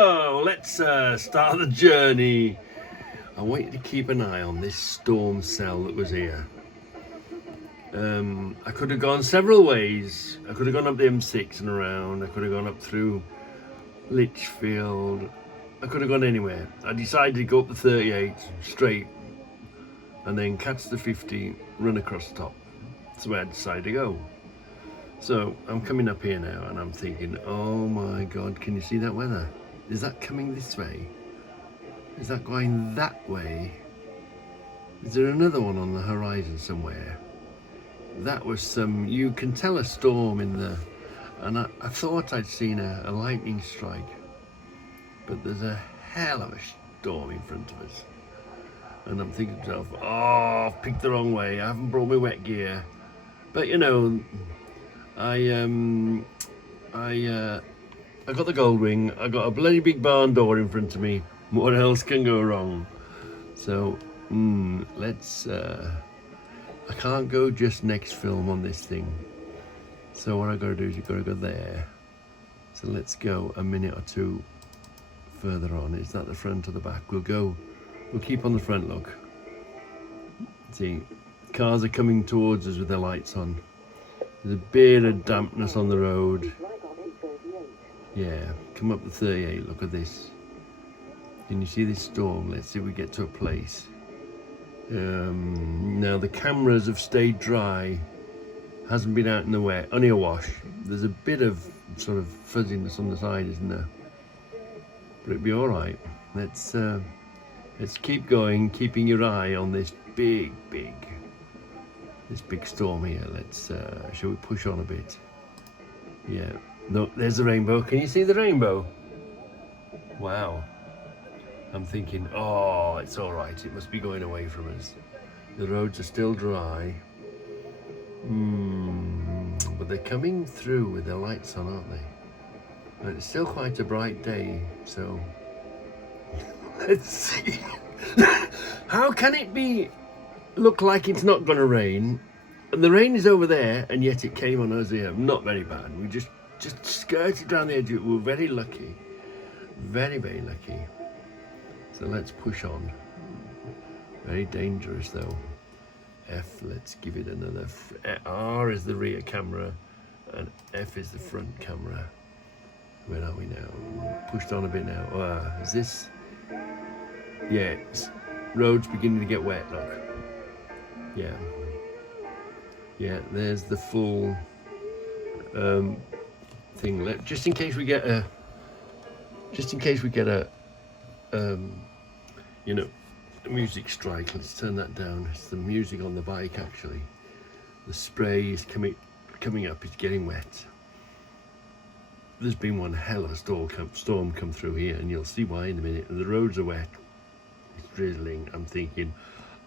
Oh, let's start the journey. I want you to keep an eye on this storm cell that was here. I could have gone several ways. I could have gone up the M6 and around. I could have gone up through Lichfield. I could have gone anywhere. I decided to go up the 38 straight and then catch the 50, run across the top. That's where I decided to go. So I'm coming up here now and I'm thinking, oh my God, can you see that weather? Is that coming this way? Is that going that way? Is there another one on the horizon somewhere? That was you can tell a storm in the, and I thought I'd seen a lightning strike, but there's a hell of a storm in front of us. And I'm thinking to myself, oh, I've picked the wrong way. I haven't brought my wet gear. But you know, I got the Goldwing. I got a bloody big barn door in front of me. What else can go wrong? So let's. I can't go just next film on this thing. So what I got to do is you've got to go there. So let's go a minute or two further on. Is that the front or the back? We'll keep on the front. Look. See, cars are coming towards us with their lights on. There's a bit of dampness on the road. Yeah, come up the 38, look at this. Can you see this storm? Let's see if we get to a place. Now the cameras have stayed dry. Hasn't been out in the wet, only a wash. There's a bit of sort of fuzziness on the side, isn't there? But it'll be all right. Let's keep going, keeping your eye on this big storm here. Let's shall we push on a bit? Yeah. Look, there's the rainbow. Can you see the rainbow? Wow. I'm thinking, oh, it's all right. It must be going away from us. The roads are still dry. But they're coming through with their lights on, aren't they? And it's still quite a bright day, so let's see. How can it look like it's not going to rain? And the rain is over there, and yet it came on us here. Not very bad. We just skirted around the edge. We were very lucky. Very, very lucky. So let's push on. Very dangerous though. F, let's give it another. R is the rear camera and F is the front camera. Where are we now? Pushed on a bit now. Is this? Yeah, road's beginning to get wet, look. Yeah. Yeah, there's the full thing. Just in case we get a you know, a music strike. Let's turn that down. It's the music on the bike actually. The spray is coming up. It's getting wet. There's been one hell of a storm come through here, and you'll see why in a minute. And the roads are wet. It's drizzling. I'm thinking,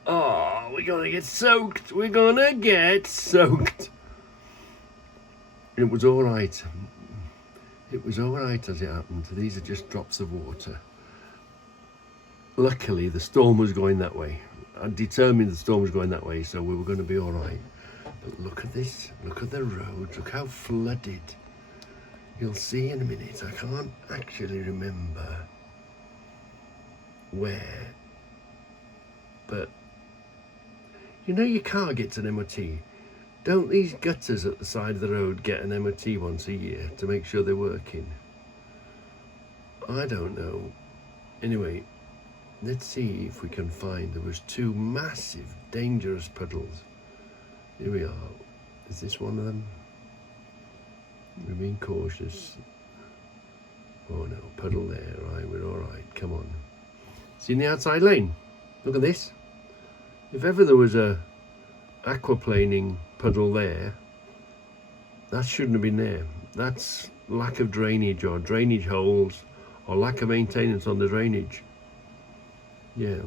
oh, we're gonna get soaked. We're gonna get soaked. It was all right. It was all right as it happened. These are just drops of water. Luckily, the storm was going that way. I determined the storm was going that way, so we were going to be all right. But look at this. Look at the roads. Look how flooded. You'll see in a minute. I can't actually remember where. But, you know your car gets an MOT. Don't these gutters at the side of the road get an MOT once a year to make sure they're working? I don't know. Anyway, let's see if we can find. There was two massive, dangerous puddles. Here we are. Is this one of them? We're being cautious. Oh no, puddle there. Right, we're all right. Come on. See in the outside lane? Look at this. If ever there was a aquaplaning puddle there, that shouldn't have been there. That's lack of drainage or drainage holes or lack of maintenance on the drainage. Yeah,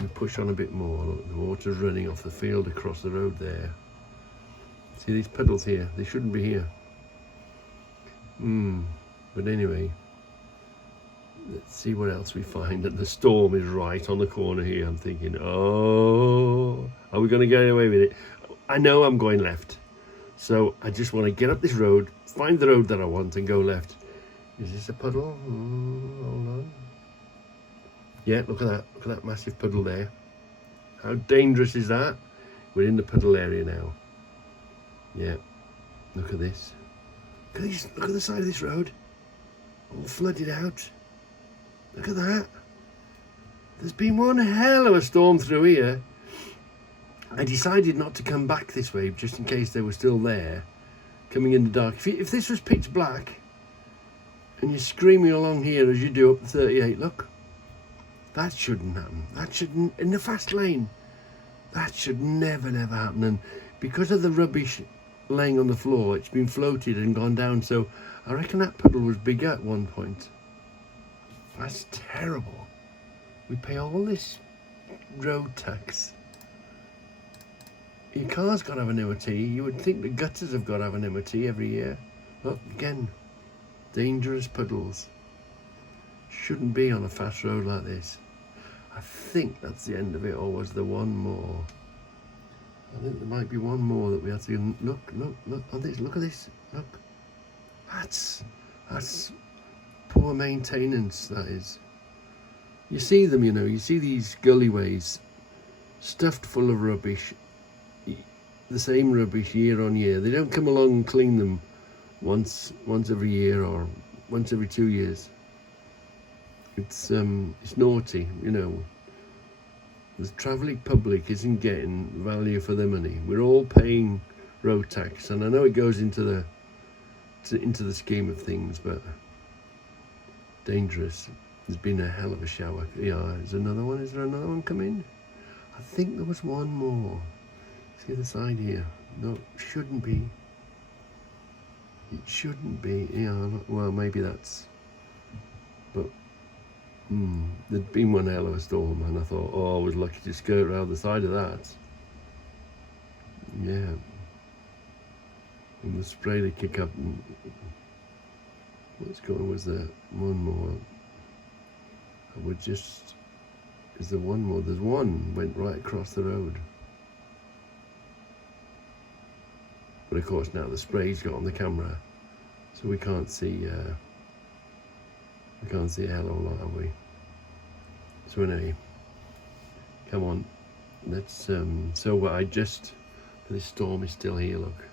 we push on a bit more. Look, the water's running off the field across the road there. See these puddles here? They shouldn't be here. But anyway, let's see what else we find. And the storm is right on the corner here. I'm thinking, oh, are we going to get away with it? I know I'm going left. So I just want to get up this road, find the road that I want and go left. Is this a puddle? Hold on. Yeah, look at that. Look at that massive puddle there. How dangerous is that? We're in the puddle area now. Yeah, look at this. Look at this. Look at the side of this road. All flooded out. Look at that. There's been one hell of a storm through here. I decided not to come back this way just in case they were still there, coming in the dark. If this was pitch black and you're screaming along here as you do up the 38, look, that shouldn't happen. That shouldn't, in the fast lane, that should never happen. And because of the rubbish laying on the floor, it's been floated and gone down. So I reckon that puddle was bigger at one point. That's terrible. We pay all this road tax. Your car's got to have an MOT. You would think the gutters have got to have an MOT every year. Look, again, dangerous puddles. Shouldn't be on a fast road like this. I think that's the end of it, or was there one more? I think there might be one more that we have to look on this. Look at this. Look, that's poor maintenance. That is. You see them, you know. You see these gullyways stuffed full of rubbish. The same rubbish year on year. They don't come along and clean them once every year or once every 2 years. It's naughty, you know. The travelling public isn't getting value for their money. We're all paying road tax, and I know it goes into the scheme of things, but dangerous. There's been a hell of a shower. Yeah, is there another one? Is there another one coming? I think there was one more. See the side here? No, shouldn't be. It shouldn't be. Yeah, well, maybe that's. But there'd been one hell of a storm, and I thought, oh, I was lucky to skirt around the side of that. Yeah. And the spray to kick up. And what's going? Was there one more? I would just. Is there one more? There's one went right across the road. But of course now the spray's got on the camera, so we can't see a hell of a lot, have we? So anyway, come on, let's this storm is still here, look.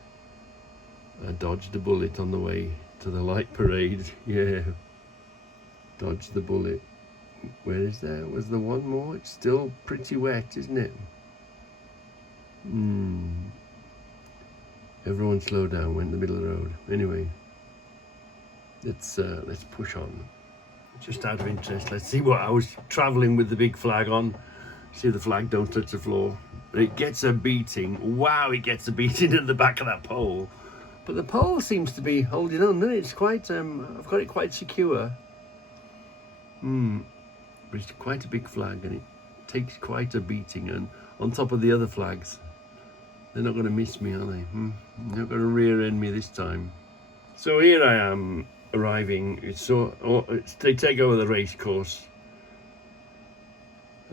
I dodged a bullet on the way to the light parade. Yeah, dodged the bullet. Where is there? Was there one more? It's still pretty wet, isn't it? Everyone slow down, went in the middle of the road. Anyway, let's push on. Just out of interest, let's see what I was travelling with the big flag on. See, the flag don't touch the floor. But it gets a beating. Wow, it gets a beating at the back of that pole. But the pole seems to be holding on. No, it's quite, I've got it quite secure. But it's quite a big flag, and it takes quite a beating. And on top of the other flags, they're not going to miss me, are they? They're not going to rear end me this time. So here I am arriving. They take over the race course.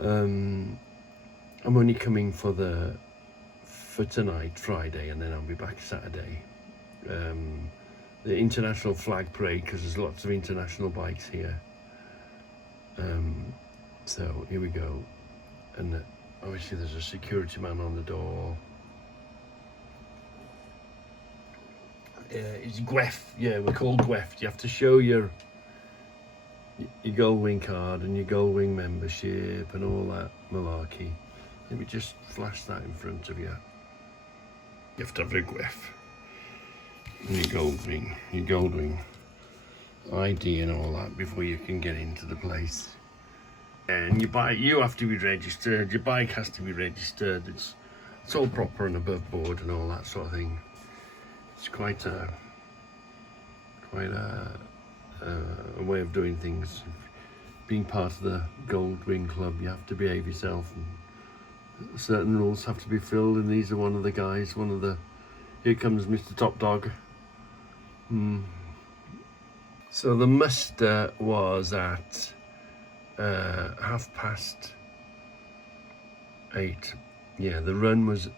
I'm only coming for tonight, Friday, and then I'll be back Saturday. The international flag parade, because there's lots of international bikes here. So here we go, and obviously there's a security man on the door. It's Gwef. Yeah, we're called Gwef. You have to show your Goldwing card and your Goldwing membership and all that malarkey. Let me just flash that in front of you. You have to have a Gwef. And your Goldwing ID and all that before you can get into the place. And you have to be registered. Your bike has to be registered. It's all proper and above board and all that sort of thing. It's quite a way of doing things. Being part of the Goldwing Club, you have to behave yourself, and certain rules have to be filled, and these are one of the guys. Here comes Mr. Top Dog. So the muster was at 8:30. Yeah, the run was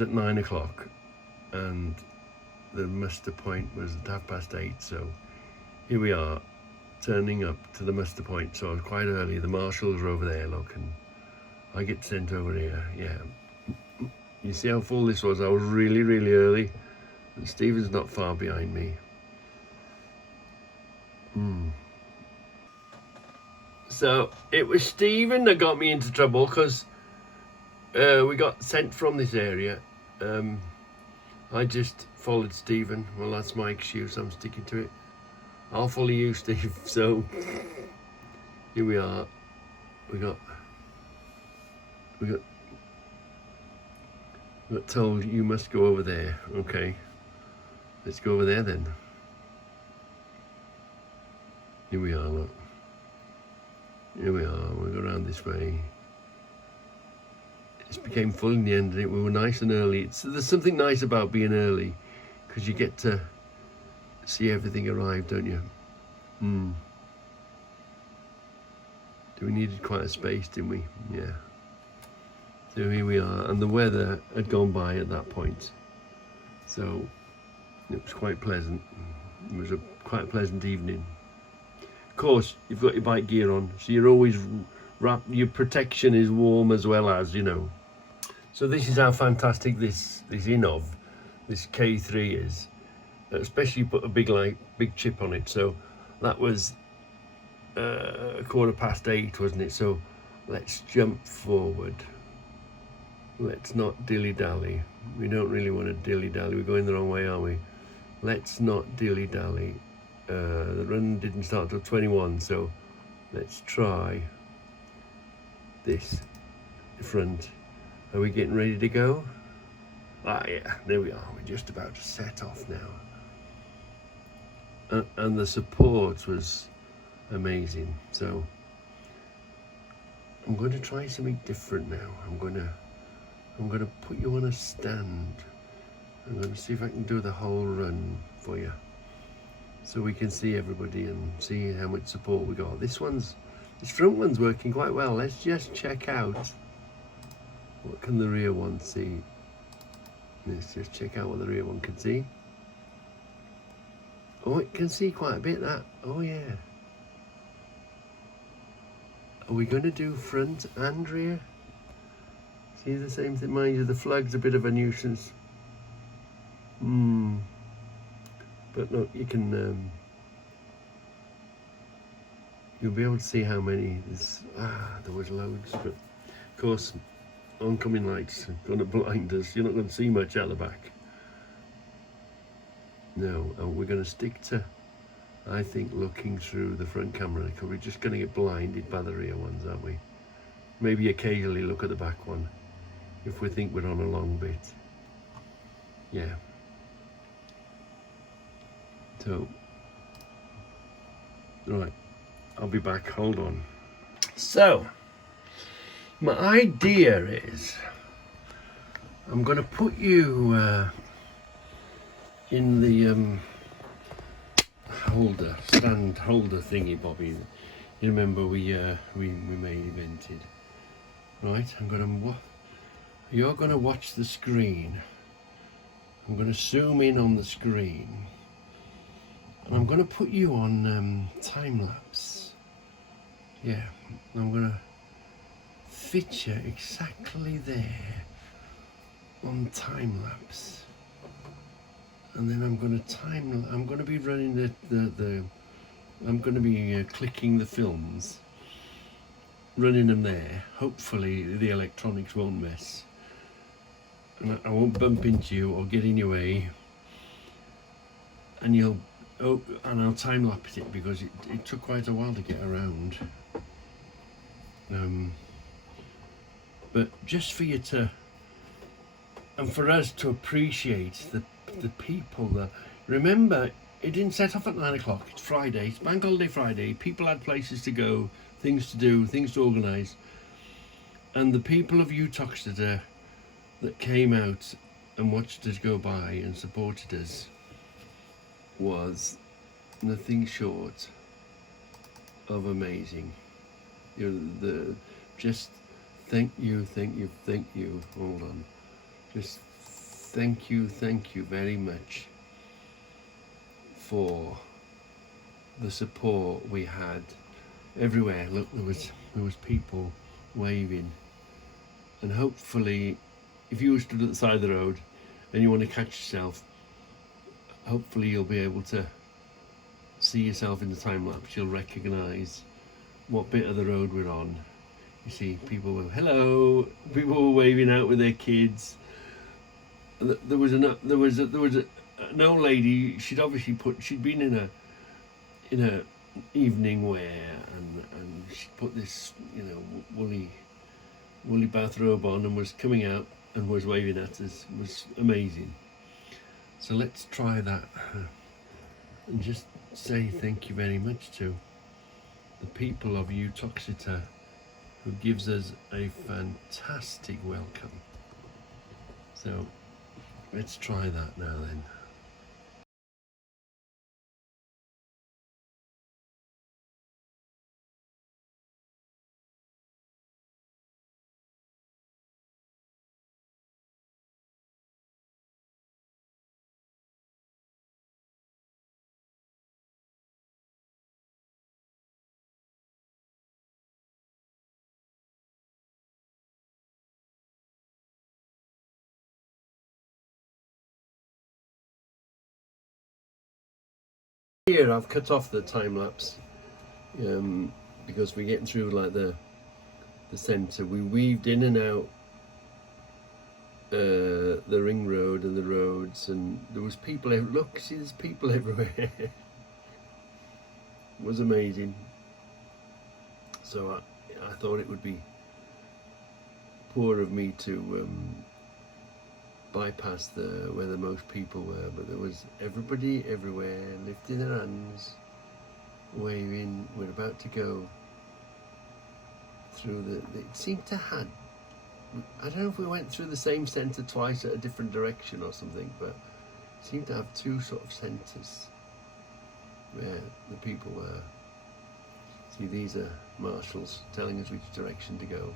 at 9 o'clock, and the muster point was at 8:30, so here we are, turning up to the muster point. So I was quite early. The marshals are over there, look, and I get sent over here. Yeah, you see how full this was? I was really, really early, and Stephen's not far behind me. So it was Stephen that got me into trouble because we got sent from this area. I just followed Stephen. Well, that's my excuse. I'm sticking to it. I'll follow you, Steve. So here we are. We got told you must go over there. Okay, let's go over there then. Here we are. Look. Here we are. We'll go around this way. It became full in the end, and we were nice and early. There's something nice about being early, because you get to see everything arrive, don't you? We needed quite a space, didn't we? Yeah. So here we are, and the weather had gone by at that point, so it was quite pleasant. It was quite a pleasant evening. Of course, you've got your bike gear on, so you're always wrapped. Your protection is warm as well as, you know. So this is how fantastic this Innov, this K3 is. Especially put a big chip on it. So that was 8:15, wasn't it? So let's jump forward. Let's not dilly-dally. We don't really want to dilly-dally. We're going the wrong way, aren't we? Let's not dilly-dally. The run didn't start till 21, so let's try this front. Are we getting ready to go? Ah, yeah, there we are. We're just about to set off now. And the support was amazing. So I'm going to try something different now. I'm going to put you on a stand. I'm going to see if I can do the whole run for you, so we can see everybody and see how much support we got. This front one's working quite well. Let's just check out what can the rear one see. Let's just check out what the rear one can see. Oh, it can see quite a bit, that. Oh yeah. Are we going to do front and rear? See the same thing, mind you, the flag's a bit of a nuisance. But look, you can, you'll be able to see how many. There was loads, but of course, oncoming lights are going to blind us. You're not going to see much out the back. No, and we're going to stick to, I think, looking through the front camera, because we're just going to get blinded by the rear ones, aren't we? Maybe occasionally look at the back one, if we think we're on a long bit. Yeah. So, right, I'll be back, hold on. So, my idea is, I'm going to put you in the stand holder thingy, Bobby. You remember we made invented. Right, you're going to watch the screen. I'm going to zoom in on the screen. And I'm going to put you on time-lapse. Yeah, I'm going to fit you exactly there on time-lapse. And then I'm going to be running I'm going to be clicking the films, running them there. Hopefully the electronics won't mess. And I won't bump into you or get in your way. And I'll time lapse it, because it took quite a while to get around. But just for you to, and for us to appreciate the people that, remember, it didn't set off at 9 o'clock. It's Friday, it's Bank Holiday Friday. People had places to go, things to do, things to organise. And the people of Uttoxeter that came out and watched us go by and supported us was nothing short of amazing. Just thank you. Hold on. Just thank you very much for the support we had everywhere. Look, there was people waving, and hopefully, if you stood at the side of the road and you want to catch yourself, hopefully you'll be able to see yourself in the time lapse. You'll recognise what bit of the road we're on. You see, people were hello. People were waving out with their kids. There was an old lady. She'd been in a evening wear, and she put this woolly bathrobe on and was coming out and was waving at us. It was amazing. So let's try that and just say thank you very much to the people of Uttoxeter, who gives us a fantastic welcome. So let's try that now then. Here I've cut off the time lapse because we're getting through like the centre. We weaved in and out the ring road and the roads, and there was people. Look, see, there's people everywhere. It was amazing. So I thought it would be poor of me to bypass where the most people were, but there was everybody everywhere lifting their hands, waving. We're about to go through it seemed to had, I don't know if we went through the same centre twice at a different direction or something, but it seemed to have two sort of centres where the people were. See, these are marshals telling us which direction to go.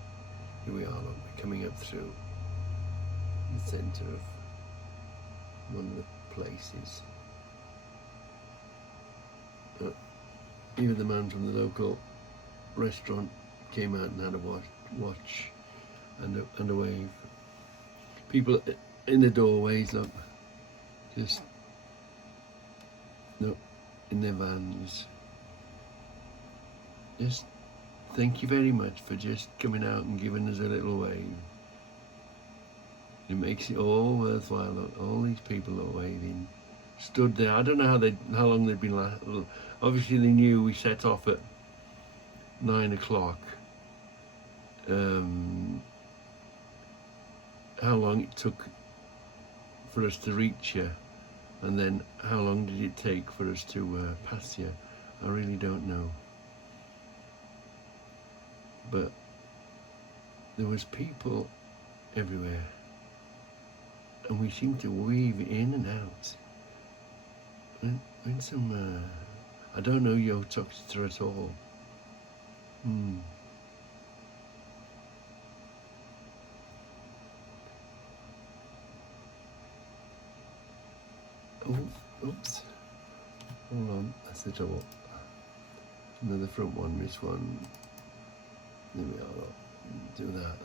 Here we are, look, we're coming up through the centre of one of the places. Even the man from the local restaurant came out and had a watch and a wave. People in the doorways, look, just look, in their vans. Just thank you very much for just coming out and giving us a little wave. It makes it all worthwhile. Look, all these people are waving, stood there. I don't know how long they'd been. Obviously, they knew we set off at 9 o'clock. How long it took for us to reach you, and then how long did it take for us to pass you? I really don't know. But there was people everywhere, and we seemed to weave in and out. When some, I don't know Uttoxeter at all. Oh, oops. Hold on, that's the trouble. Another front one, this one. There we are, look. Do that.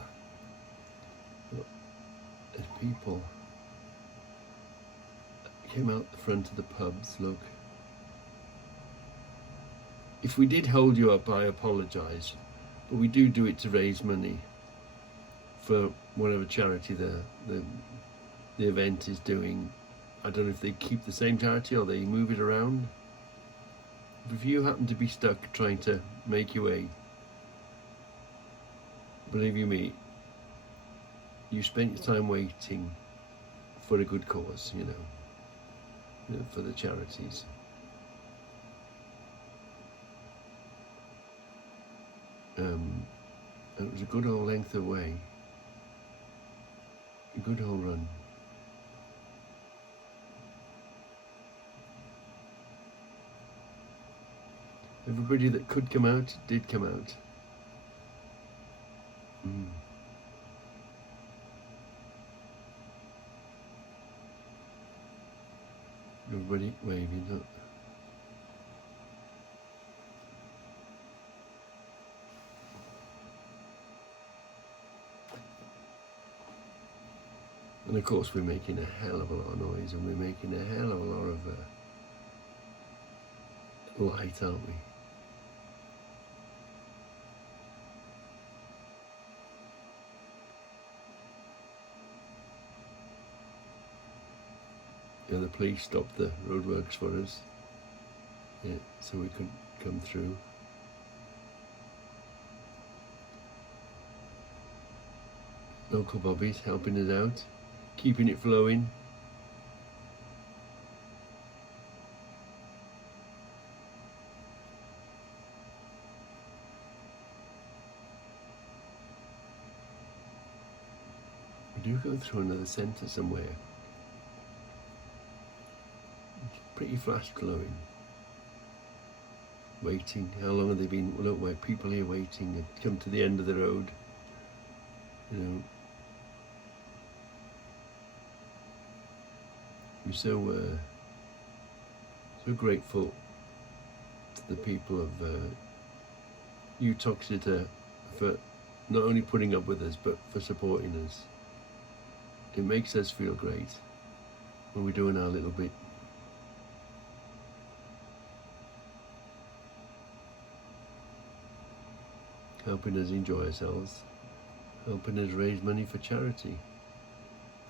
Look, there's people came out the front of the pubs, look. If we did hold you up, I apologise, but we do it to raise money for whatever charity the event is doing. I don't know if they keep the same charity or they move it around. If you happen to be stuck trying to make your way, believe you me, you spent your time waiting for a good cause, you know, for the charities. And it was a good old length of way, a good old run. Everybody that could come out did come out. Everybody waving up. And of course we're making a hell of a lot of noise, and we're making a hell of a lot of light, aren't we? Yeah, the police stopped the roadworks for us, yeah, so we could come through. Local bobbies helping us out, keeping it flowing. We do go through another centre somewhere. It's pretty flash glowing. Waiting. How long have they been? Look, where people here waiting and come to the end of the road. You know, we're so grateful to the people of Uttoxeter for not only putting up with us, but for supporting us. It makes us feel great when we're doing our little bit. Helping us enjoy ourselves, helping us raise money for charity,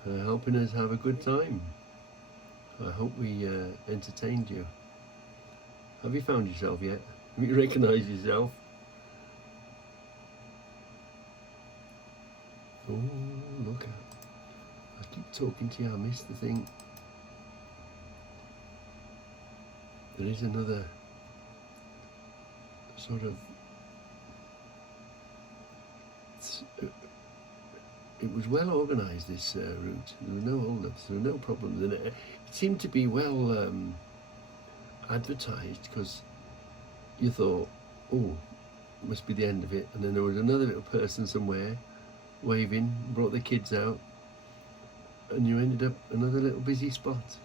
helping us have a good time. I hope we entertained you. Have you found yourself yet? Have you recognised yourself? Oh, look at. I keep talking to you, I missed the thing. There is another sort of, it was well organised, this route. There were no hold-ups, there were no problems, and it seemed to be well advertised, because you thought, oh, must be the end of it, and then there was another little person somewhere waving, brought the kids out, and you ended up another little busy spot.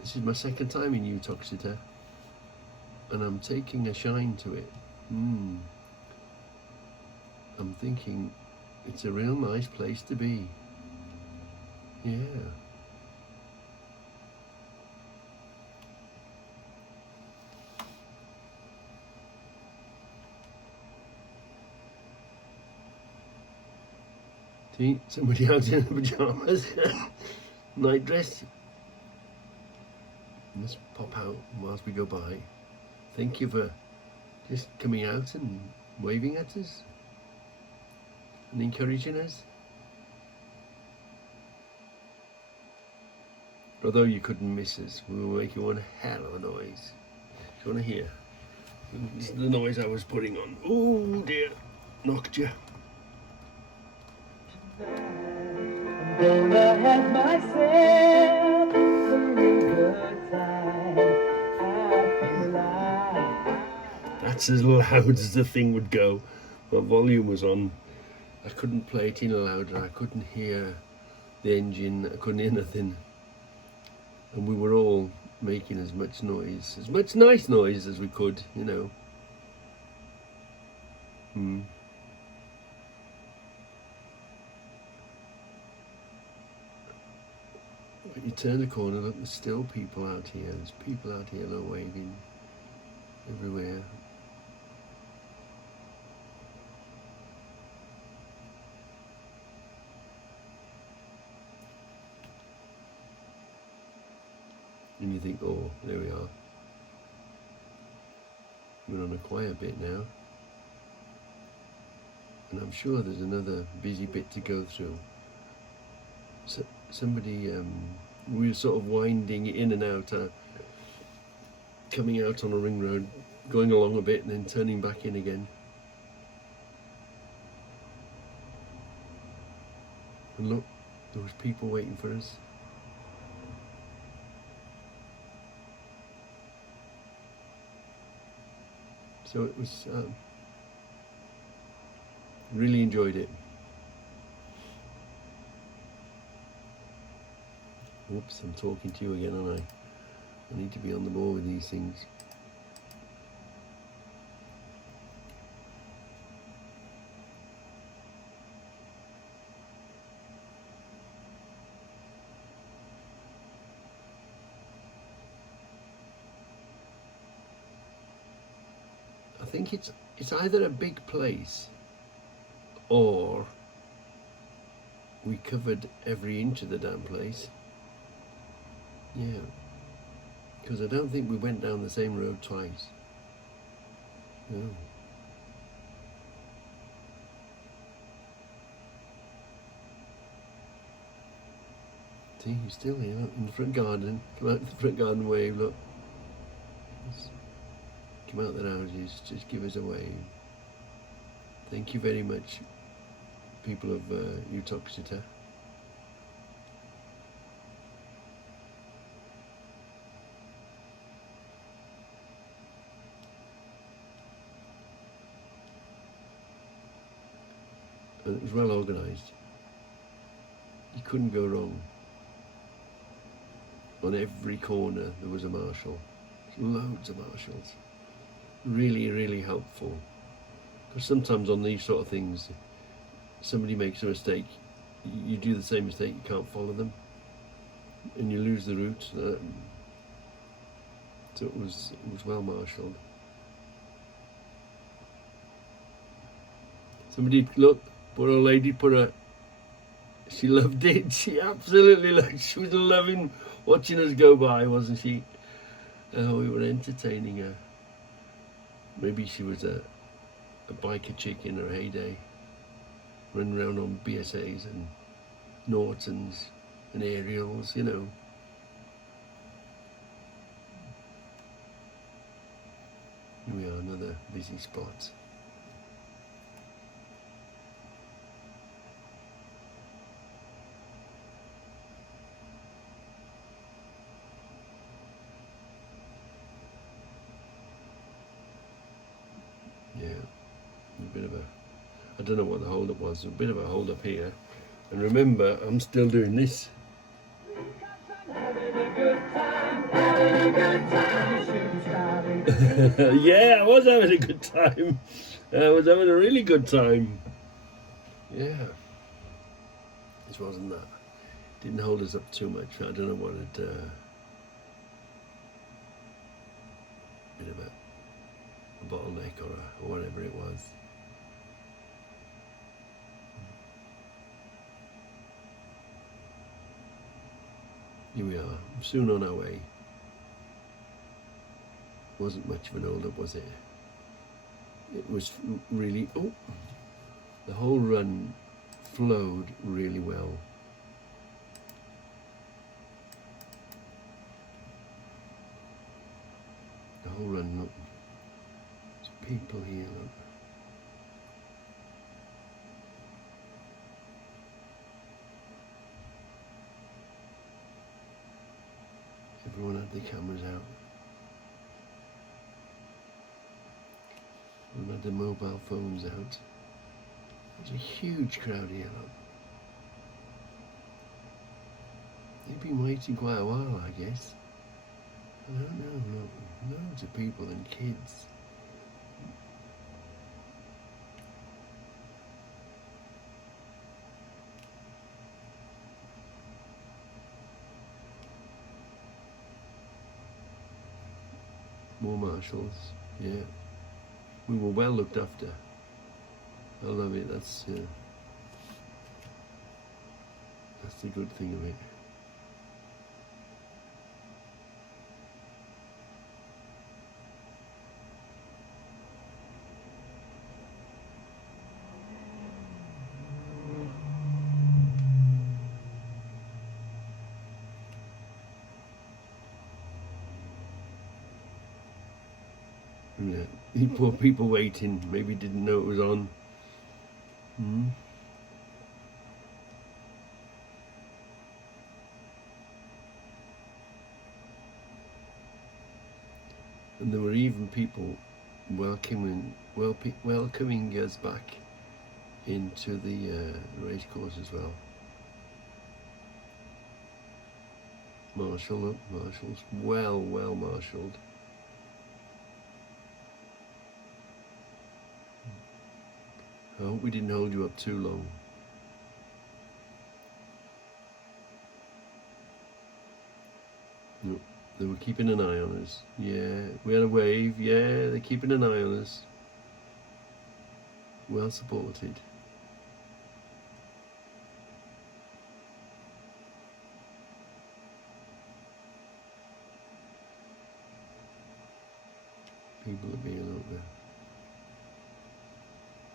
This is my second time in Uttoxeter, and I'm taking a shine to it. I'm thinking it's a real nice place to be. Yeah. See, somebody out in pyjamas, night dress. Let's pop out whilst we go by. Thank you for just coming out and waving at us and encouraging us. Although you couldn't miss us, we were making one hell of a noise. Do you want to hear? This is the noise I was putting on. Oh dear, knocked you. I'm gonna have myself a real good time. I feel like That's as loud as the thing would go. My volume was on. I couldn't play it any louder. I couldn't hear the engine. I couldn't hear nothing. And we were all making as much noise, as much nice noise as we could, you know. But you turn the corner, look, there's still people out here. There's people out here, they're waving everywhere. And you think, oh, there we are. We're on a quiet bit now. And I'm sure there's another busy bit to go through. So, somebody, we were sort of winding in and out, coming out on a ring road, going along a bit and then turning back in again. And look, there was people waiting for us. So it was, really enjoyed it. Whoops, I'm talking to you again, aren't I? I need to be on the ball with these things. think it's either a big place or we covered every inch of the damn place. Yeah, because I don't think we went down the same road twice. No. See, he's still here, look, in the front garden. Come out to the front garden, wave, look. Just come out the houses, just give us a wave. Thank you very much, people of Uttoxeter. And it was well organised. You couldn't go wrong. On every corner there was a marshal. Loads of marshals. Really, really helpful. Because sometimes on these sort of things, somebody makes a mistake, you do the same mistake, you can't follow them, and you lose the route. So it was well marshalled. Somebody, look, poor old lady she loved it. She absolutely loved it. She was loving watching us go by, wasn't she? We were entertaining her. Maybe she was a biker chick in her heyday, running around on BSAs and Nortons and Ariels, you know. Here we are, another busy spot. Yeah, a bit of a, I don't know what the hold up was, a bit of a hold up here. And remember, I'm still doing this. Yeah, I was having a good time. I was having a really good time. Yeah. This wasn't that. Didn't hold us up too much. I don't know what it, bit of a bottleneck or whatever it was. Here we are, soon on our way. Wasn't much of an hold up, was it? It was really, oh, the whole run flowed really well. The whole run, look, there's people here, look. Everyone had their cameras out. Everyone had their mobile phones out. There's a huge crowd here, look. They've been waiting quite a while, I guess. I don't know, look, loads of people and kids. More marshals, yeah. We were well looked after. I love it, that's the good thing of it. Yeah, poor people waiting, maybe didn't know it was on. And there were even people welcoming us back into the race course as well. Marshals, well marshalled. I hope we didn't hold you up too long. No, they were keeping an eye on us. Yeah, we had a wave. Yeah, they're keeping an eye on us. well supported. People are being out there.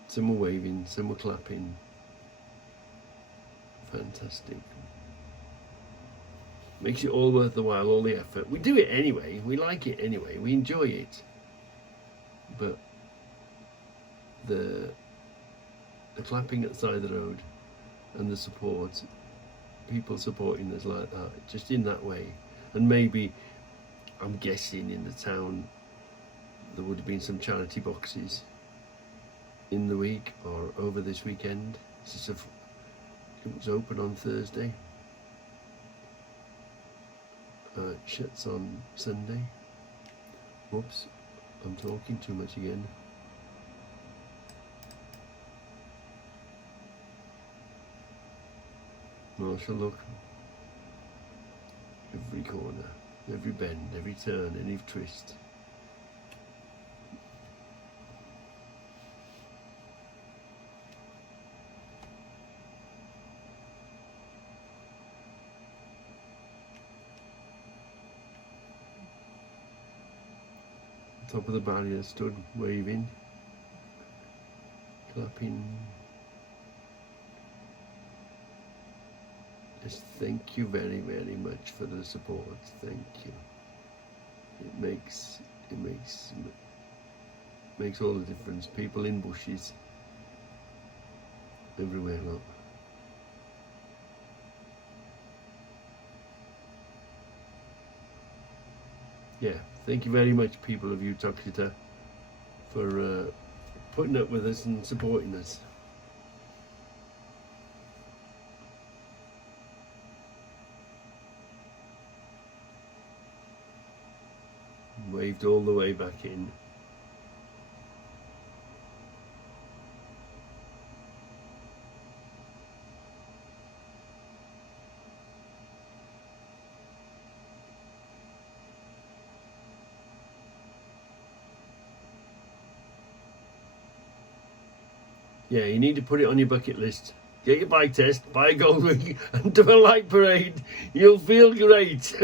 Some were waving, some were clapping. Fantastic. Makes it all worth the while, all the effort. We do it anyway, we like it anyway, we enjoy it. But the clapping at the side of the road and the support, people supporting us like that, just in that way. And maybe, I'm guessing in the town, there would have been some charity boxes in the week or over this weekend. It was open on Thursday. It shuts on Sunday. Whoops, I'm talking too much again. Marshall, look. Every corner, every bend, every turn, every twist. Top of the barrier stood waving, clapping. Just thank you very, very much for the support. Thank you. It makes all the difference. People in bushes, everywhere, look. Yeah, thank you very much, people of Uttoxeter, for putting up with us and supporting us. Waved all the way back in. Yeah, you need to put it on your bucket list. Get your bike test, buy a Goldwing and do a light parade. You'll feel great.